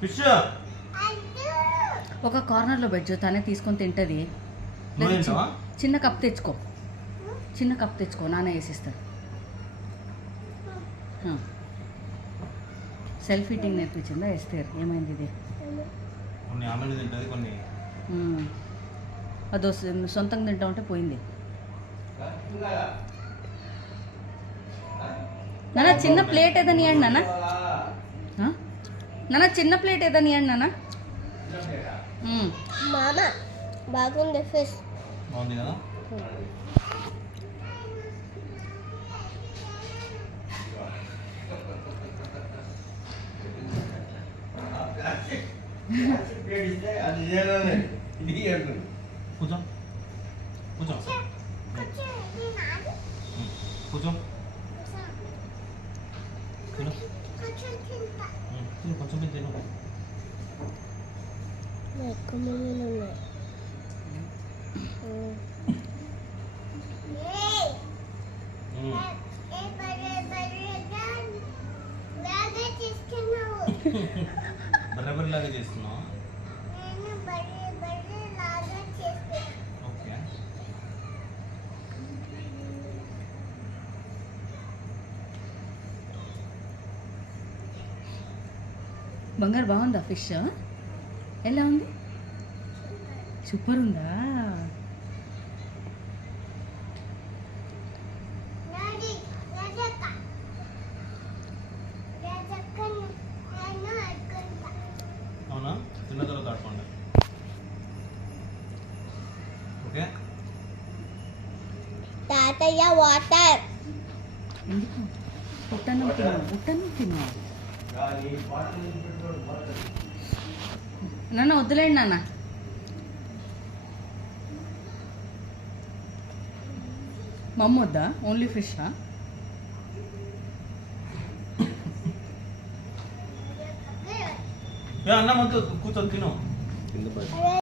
Fish ఒక కార్నర్లో పెట్టు, తనే తీసుకొని తింటుంది. చిన్న కప్ తెచ్చుకో, చిన్న కప్ తెచ్చుకో, నాన్న వేసిస్తాడు. సెల్ఫ్ ఈటింగ్ నేర్పించిందా ఎస్తేర్? ఏమైంది ఇది? కొన్ని ఆమెను తింటుంది, కొన్ని అదో సొంతంగా తింటా ఉంటే పోయింది. నాన్న చిన్న ప్లేట్ ఏదని ఇవ్వండి నాన్న. నాన్న చిన్న ప్లేట్ ఏదని ఇవ్వండి నాన్న. మామ బాగుంది ఫిష్. బాగుంది కదా. కూర్చో కూర్చో కూర్చో తిను, కొంచెం తిను. ఎక్కువ మంది ఉన్నాయి. బర్రెబర్రెలాగా చేస్తున్నావు. ఓకే. బంగారు బాగుందా ఫిష్? ఎలా ఉంది? సూపర్ ఉందా? అవునా? తిన్న తర్వాత ఆడుకోండి. ఓకే. తాతయ్య వాటర్. ఎందుకు? ఉట్టన్నం తిన్నావు, ఉట్టన్నం తిన్నావు. నాన్న వద్దులేండి నాన్న. మమ్మ వద్దా? ఓన్లీ ఫిషా? అన్నం అంతా కూర్చొని తిను.